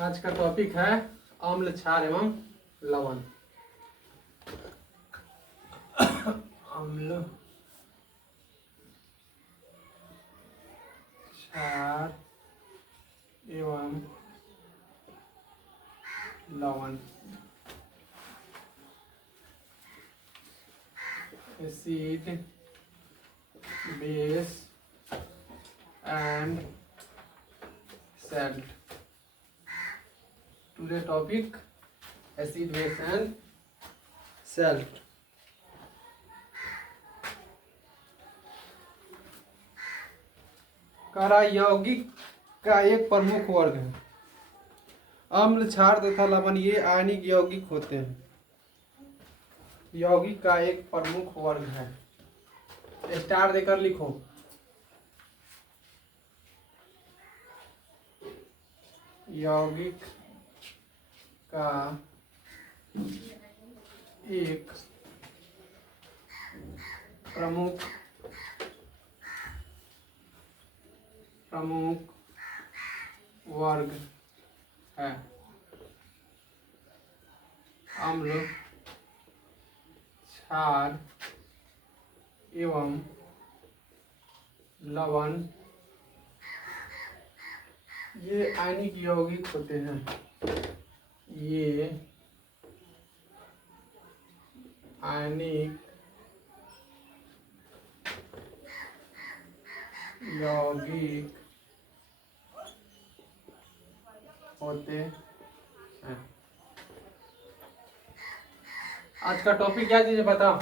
आज का टॉपिक है अम्ल, क्षार एवं लवण। अम्ल, क्षार एवं लवण। Acid, base and salt. Today topic acid, base and salt. करा यौगिक का एक प्रमुख वर्ग है। अम्ल, क्षार तथा लवण ये आयनिक यौगिक होते हैं। यौगिक का एक प्रमुख वर्ग है। स्टार देकर लिखो। यौगिक का एक प्रमुख वर्ग है। अम्ल, क्षार एवं लवण ये आयनिक यौगिक होते हैं। ये आयनिक यौगिक होते हैं। आज का टॉपिक क्या चीज है बताओ?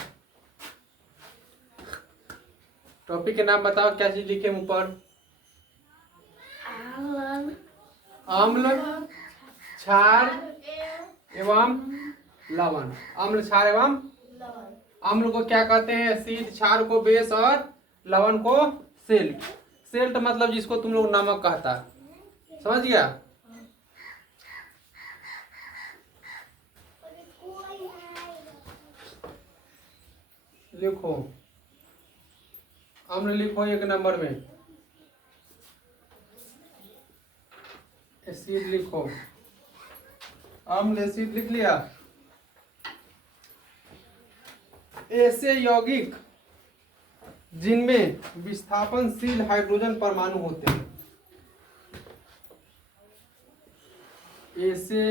टॉपिक के नाम बताओ, क्या चीज लिखे ऊपर? अम्ल, क्षार एवं लवण। अम्ल, क्षार एवं अम्ल को क्या कहते हैं? एसिड, क्षार को बेस और लवण को सेल्ट। सेल्ट मतलब जिसको तुम लोग नमक कहता है, समझ गया? लिखो, अम्ल लिखो 1 नंबर में। एसिड लिखो, अम्ल एसिड लिख लिया। ऐसे यौगिक जिनमें विस्थापनशील हाइड्रोजन परमाणु होते हैं। ऐसे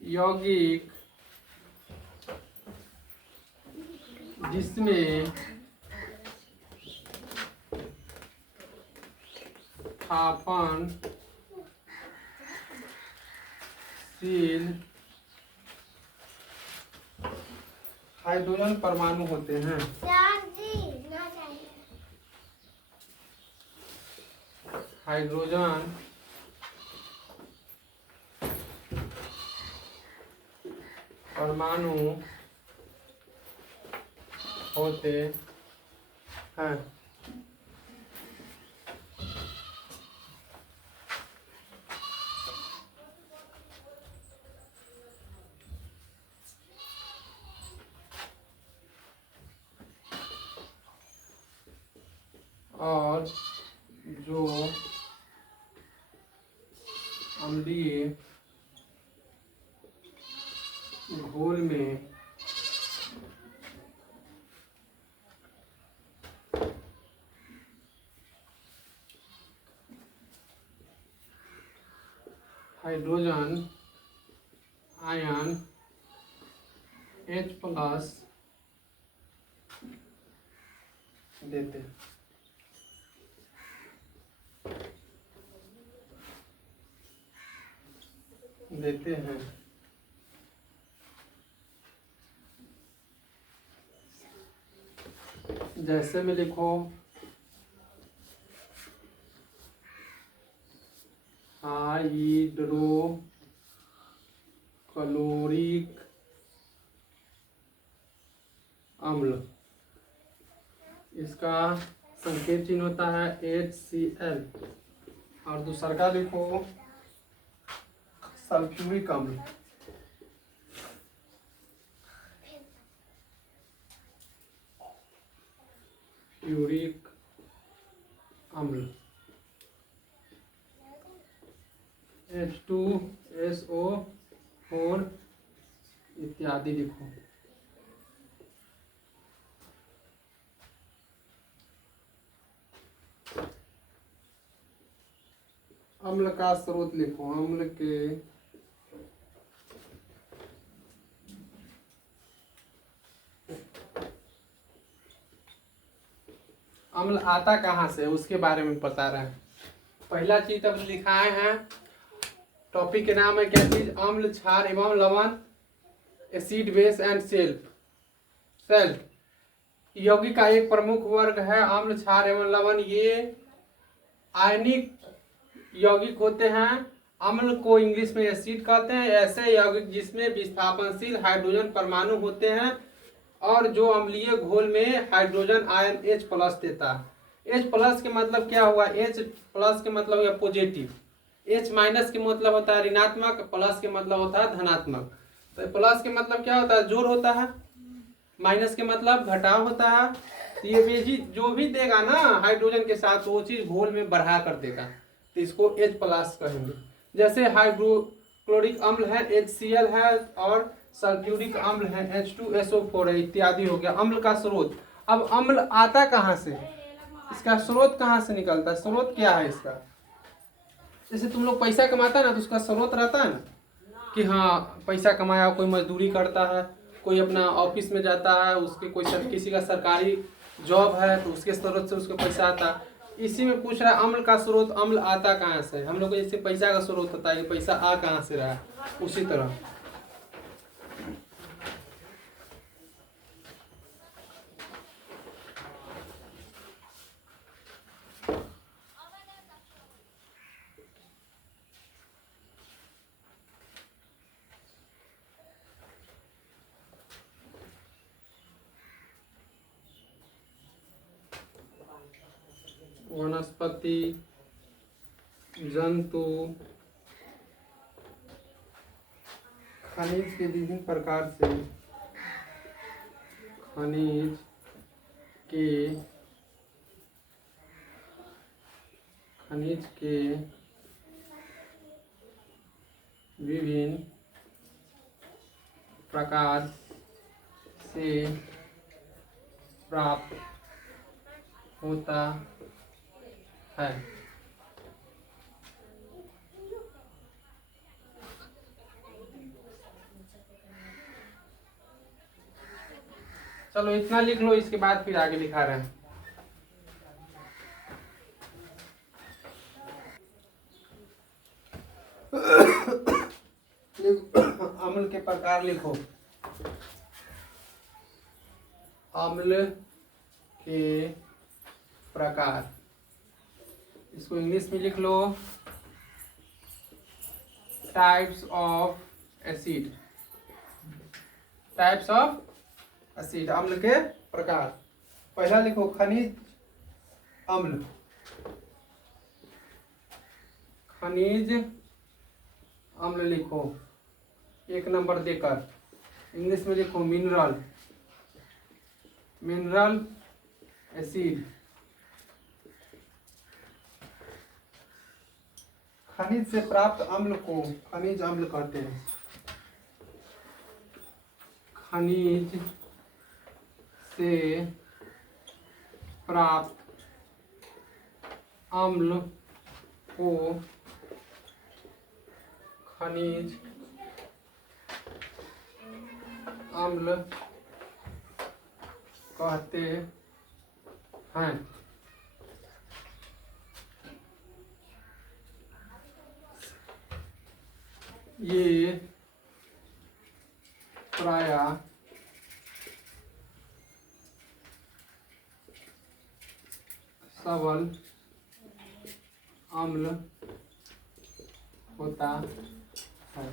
यौगिक जिसमें विस्थापनशील हाइड्रोजन परमाणु होते हैं। हाइड्रोजन परमाणु होते हैं। और जो अम्लीय घोल में हाइड्रोजन आयन H+ देते हैं। जैसे में लिखो, हाइड्रोक्लोरिक अम्ल, इसका संकेत चिन्ह होता है HCl। और दूसरा का लिखो सल्फ्यूरिक अम्ल। यूरिक अम्ल। H2SO4 इत्यादि लिखो। अम्ल का स्रोत लिखो। अम्ल आता कहाँ से उसके बारे में बता रहे हैं। पहला चीज अब लिखाए हैं, टॉपिक के नाम है क्या चीज, अम्ल, क्षार एवं लवण, एसिड, बेस एंड सेल्ट। यौगिक का एक प्रमुख वर्ग है अम्ल, क्षार एवं लवण। ये आयनिक यौगिक होते हैं। अम्ल को इंग्लिश में एसिड कहते हैं। ऐसे यौगिक जिसमें विस्थापनशील हाइड्रोजन परमाणु होते हैं और जो अम्लीय घोल में हाइड्रोजन आयन H+ देता है। H+ के मतलब क्या हुआ, H+ के मतलब या पॉजिटिव, H- के मतलब होता है ऋणात्मक, प्लस के मतलब होता है धनात्मक। तो प्लस के मतलब क्या होता है, जोड़ होता है, माइनस के मतलब घटाव होता है। तो ये जो भी देगा ना हाइड्रोजन के साथ वो चीज घोल में बढ़ा कर देगा, तो इसको H+ कहेंगे। जैसे हाइड्रोक्लोरिक अम्ल है HCl है, और सल्फ्यूरिक अम्ल है H2SO4 है, इत्यादि हो गया। अम्ल का स्रोत, अब अम्ल आता कहाँ से, इसका स्रोत कहाँ से निकलता है, स्रोत क्या है इसका। जैसे तुम लोग पैसा कमाता है ना, तो उसका स्रोत रहता है ना कि हाँ पैसा कमाया, कोई मजदूरी करता है, कोई अपना ऑफिस में जाता है, उसके कोई किसी का सरकारी जॉब है तो उसके स्रोत से उसको पैसा आता है। इसी में पूछ रहा है अम्ल का स्रोत, अम्ल आता कहाँ से। हम लोग को जैसे पैसा का स्रोत होता है, पैसा आ कहाँ से रहा, उसी तरह। वनस्पति, जंतु, खनिज के विभिन्न प्रकार से, खनिज के विभिन्न प्रकार से प्राप्त होता है। चलो इतना लिख लो, इसके बाद फिर आगे लिखा रहे हैं। अम्ल के प्रकार लिखो। अम्ल के प्रकार, इसको इंग्लिश में लिख लो, types of acid. Types of acid, अम्ल के प्रकार। पहला लिखो खनिज अम्ल, खनिज अम्ल लिखो 1 नंबर देकर। इंग्लिश में लिखो मिनरल एसिड। खनिज से प्राप्त अम्ल को खनिज अम्ल कहते हैं। खनिज से प्राप्त अम्ल को खनिज अम्ल कहते हैं। ये प्रायः सबल अम्ल होता है।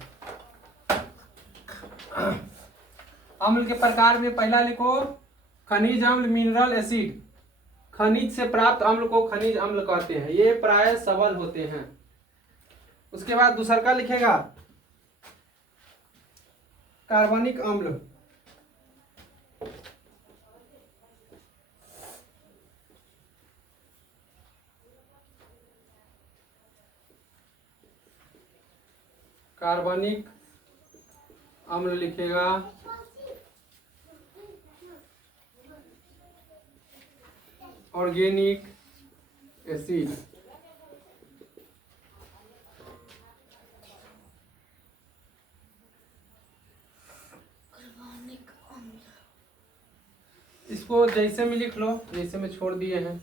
अम्ल के प्रकार में पहला लिखो खनिज अम्ल, मिनरल एसिड। खनिज से प्राप्त अम्ल को खनिज अम्ल कहते हैं, ये प्राय सबल होते हैं। उसके बाद दूसरा का लिखेगा कार्बनिक अम्ल। कार्बनिक अम्ल लिखेगा, ऑर्गेनिक एसिड। इसको जैसे में लिख लो, जैसे में छोड़ दिए हैं,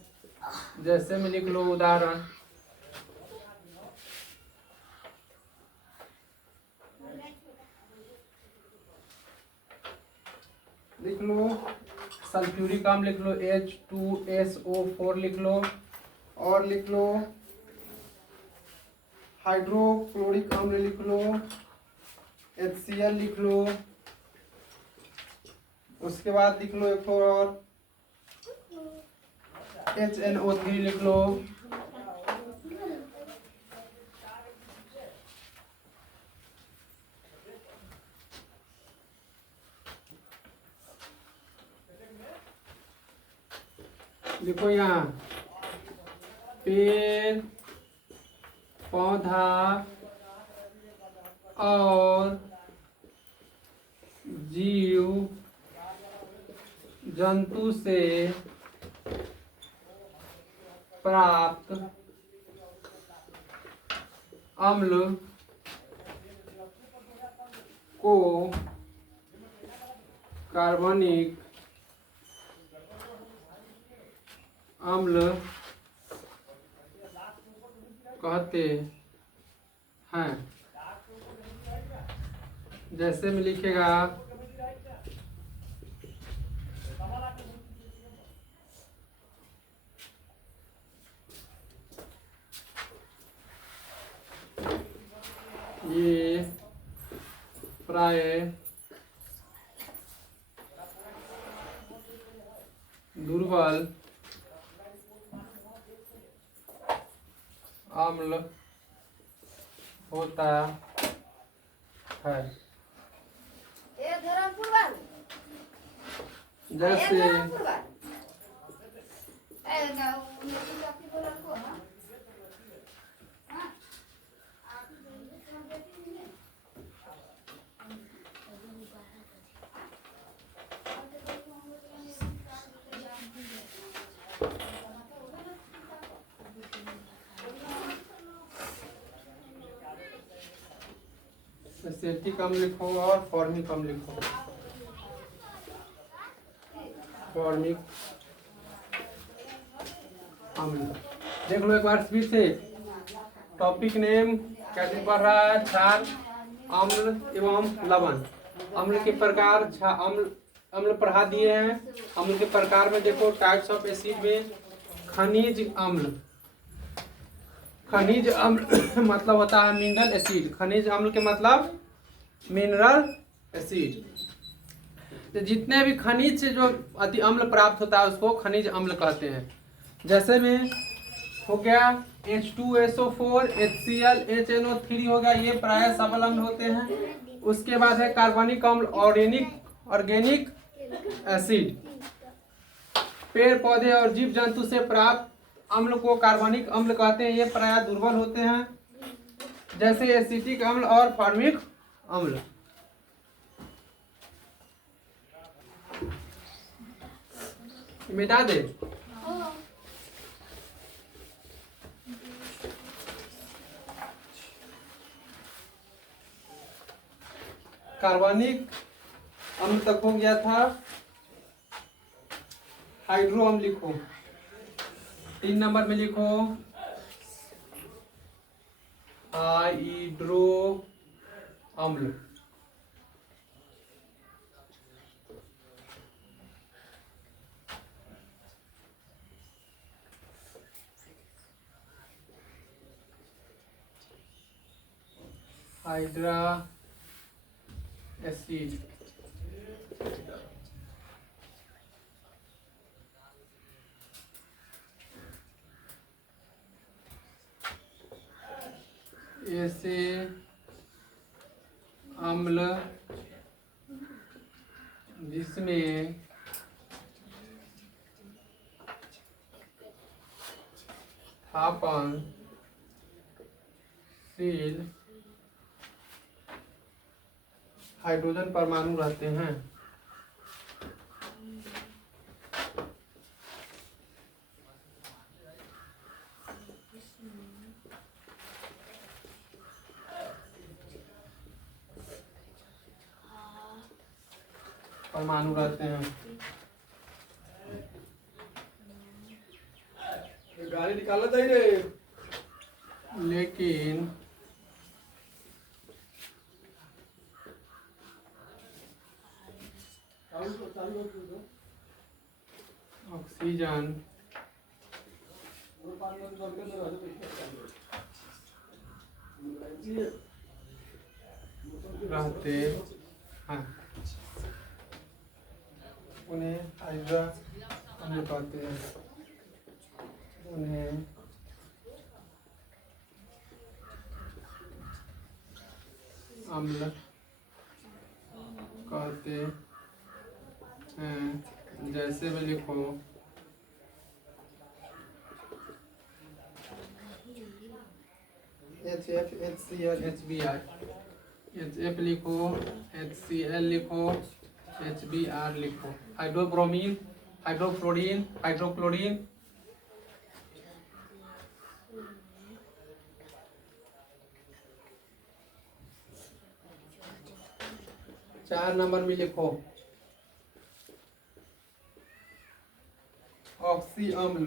जैसे में लिख लो। उदाहरण लिख लो, सल्फ्यूरिक अम्ल लिख लो, H2SO4 लिख लो, और लिख लो हाइड्रोक्लोरिक अम्ल लिख लो, HCl लिख लो। उसके बाद लिख लो एक और HNO3 लिख लो। देखो यहाँ पेड़ पौधा और जीव जंतु से प्राप्त अम्ल को कार्बनिक अम्ल कहते हैं। जैसे में लिखेगा ये प्राय दुर्बल अम्ल होता है। जैसे एसिटिक अम्ल लिखो और फॉर्मिक अम्ल लिखो। फॉर्मिक अम्ल देख लो एक बार फिर से। टॉपिक नेम क्या पढ़ रहा है? क्षार, अम्ल एवं लवण। अम्ल के प्रकार, अम्ल पढ़ा दिए हैं। अम्ल के प्रकार में देखो, टाइप्स ऑफ एसिड में खनिज अम्ल। खनिज अम्ल मतलब होता है मिनरल एसिड। खनिज अम्ल के मतलब मिनरल एसिड। तो जितने भी खनिज से जो अति अम्ल प्राप्त होता है उसको खनिज अम्ल कहते हैं। जैसे में हो गया H2SO4, HCl, HNO3 हो गया, ये प्राय सबल अम्ल होते हैं। उसके बाद है कार्बनिक अम्ल, ऑर्गेनिक एसिड। पेड़ पौधे और जीव जंतु से प्राप्त अम्ल को कार्बनिक अम्ल कहते हैं। ये प्राय दुर्बल होते हैं, जैसे एसिटिक अम्ल और फॉर्मिक अम्ल। मिटा दे। कार्बनिक अम्ल तक हो गया था। हाइड्रो अम्ल लिखो, 3 नंबर में लिखो हाइड्रो अम्ल। Hydra acid. ऐसे अम्ल जिसमें स्थापनशील हाइड्रोजन परमाणु रहते हैं। परमाणु रहते हैं। गाड़ी निकाल दे रे। लेकिन ऑक्सीजन रहते हैं। उन्हें हाइड्रा अम्ल कहते हैं। उन्हें अम्ल कहते हैं। जैसे में लिखो HF, HCl, HBr। HF लिखो, HCl लिखो, HBr लिखो। हाइड्रोब्रोमीन, हाइड्रोफ्लोरीन, हाइड्रोक्लोरीन, चार नंबर में लिखो ऑक्सी अम्ल।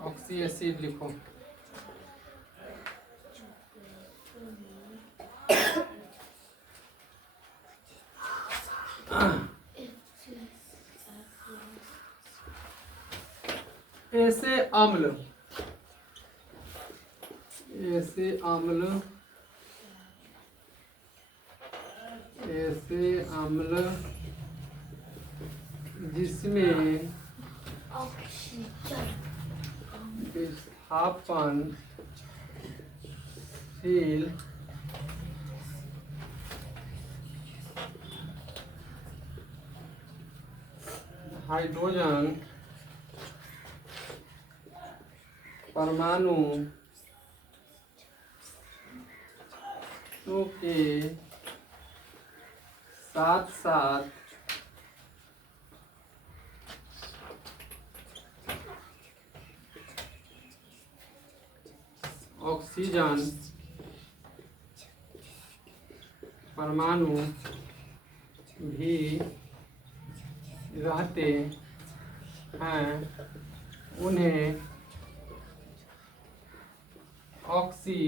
ऑक्सी एसिड लिखो। ऐसे अम्ल, ऐसे अम्ल, ऐसे अम्ल जिसमें विस्थापनशील हाइड्रोजन परमाणु के साथ साथ ऑक्सीजन परमाणु भी रहते हैं। उन्हें ऑक्सी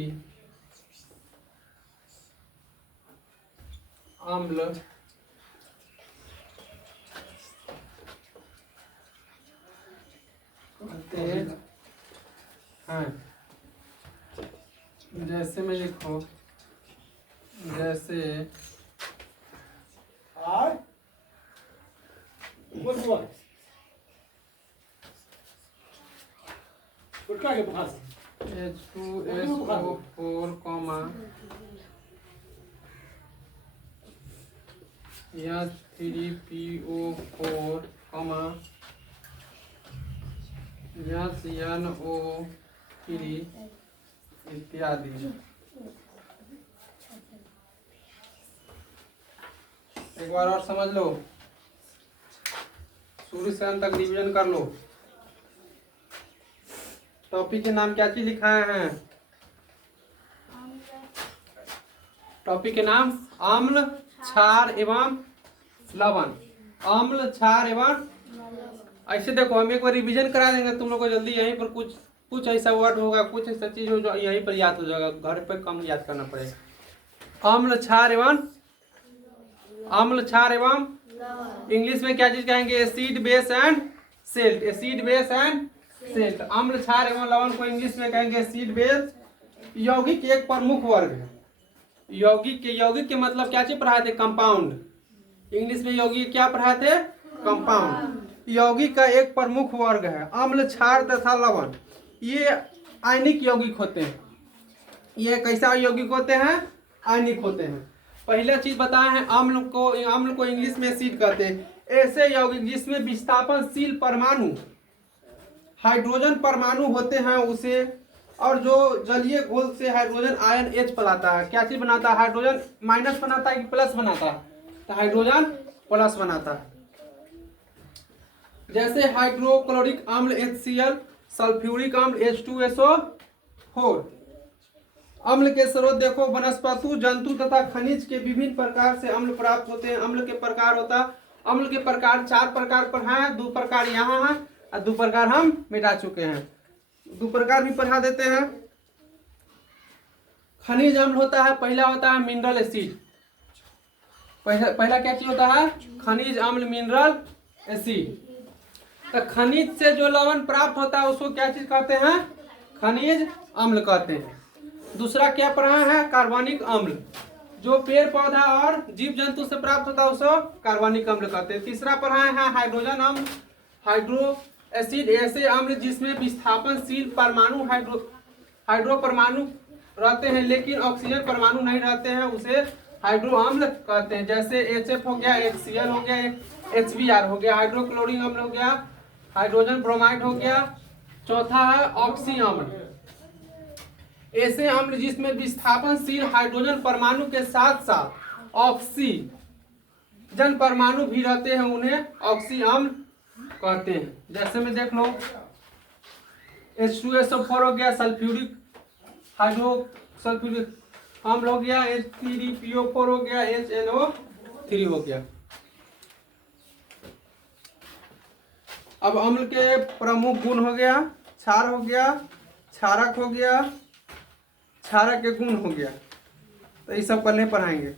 अम्ल कहते हैं। जैसे में लिखो, जैसे H2SO4, H3PO4, HNO3 इत्यादि। एक बार और समझ लो, शुरू से अंत तक रिवीजन कर लो। टॉपिक के नाम क्या चीज लिखाए हैं? टॉपिक के नाम अम्ल, क्षार एवं लवण। अम्ल, क्षार एवं, ऐसे देखो हम एक बार रिवीजन करा देंगे तुम लोग को जल्दी। यहीं पर कुछ कुछ ऐसा वर्ड होगा, कुछ ऐसा चीज हो जो यहीं पर याद हो जाएगा, घर पर कम याद करना पड़ेगा। अम्ल, क्षार एवं, अम्ल, क्षार एवं इंग्लिश में क्या चीज कहेंगे? Acid, base and salt. Acid, base and salt. अम्ल, क्षार एवं लवण को इंग्लिश में कहेंगे एसिड, बेस। यौगिक एक प्रमुख वर्ग है। यौगिक के मतलब क्या चीज पढ़ाए थे? कंपाउंड। इंग्लिश में यौगिक क्या पढ़ाए थे? कंपाउंड। यौगिक का एक प्रमुख वर्ग है। अम्ल, क्षार तथा लवण ये आयनिक यौगिक होते हैं। ये कैसा यौगिक होते हैं? आयनिक होते हैं। पहला चीज बताए हैं, अम्ल को इंग्लिश में एसिड कहते हैं। ऐसे यौगिक जिसमें विस्थापनशील परमाणु हाइड्रोजन परमाणु होते हैं उसे, और जो जलीय घोल से हाइड्रोजन आयन H बनाता है, क्या चीज बनाता है? हाइड्रोजन माइनस बनाता है कि प्लस बनाता है? तो हाइड्रोजन प्लस बनाता है। जैसे हाइड्रोक्लोरिक अम्ल HCl, सल्फ्यूरिक अम्ल H2SO4। अम्ल के स्रोत देखो, वनस्पति, जंतु तथा खनिज के विभिन्न प्रकार से अम्ल प्राप्त होते हैं। अम्ल के प्रकार होता, अम्ल के प्रकार 4 प्रकार पर हैं, 2 प्रकार यहाँ हैं और 2 प्रकार हम मिटा चुके हैं। 2 प्रकार भी पढ़ा देते हैं। खनिज अम्ल होता है, पहला होता है मिनरल एसिड। पहला क्या चीज होता है? खनिज अम्ल, मिनरल एसिड। तो खनिज से जो लवण प्राप्त होता है उसको क्या चीज कहते हैं? खनिज अम्ल कहते हैं। दूसरा क्या पढ़ा है? कार्बनिक अम्ल। जो पेड़ पौधा और जीव जंतु से प्राप्त होता है उसको कार्बनिक अम्ल कहते हैं। तीसरा पढ़ा है हाइड्रोजन अम्ल, हाइड्रो एसिड, ऐसे अम्ल जिसमें विस्थापनशील परमाणु हाइड्रो परमाणु रहते हैं लेकिन ऑक्सीजन परमाणु नहीं रहते हैं, उसे हाइड्रो अम्ल कहते हैं। जैसे HF हो गया, HCl हो गया, HBr हो गया, हाइड्रोक्लोरिक अम्ल हो गया, हाइड्रोजन ब्रोमाइड हो गया। चौथा है ऑक्सी अम्ल, ऐसे अम्ल जिसमें विस्थापनशील हाइड्रोजन परमाणु के साथ साथ ऑक्सीजन परमाणु भी रहते हैं, उन्हें ऑक्सी अम्ल कहते हैं। जैसे में देख लो, H2SO4 हो गया, सल्फ्यूरिक हाइड्रोसल्फ्यूरिक अम्ल हो गया, H3PO4 हो गया, HNO3 हो गया। अब अम्ल के प्रमुख गुण हो गया, क्षार हो गया, क्षारक हो गया, क्षारक के गुण हो गया। तो ये सब पढ़ने पढ़ाएंगे।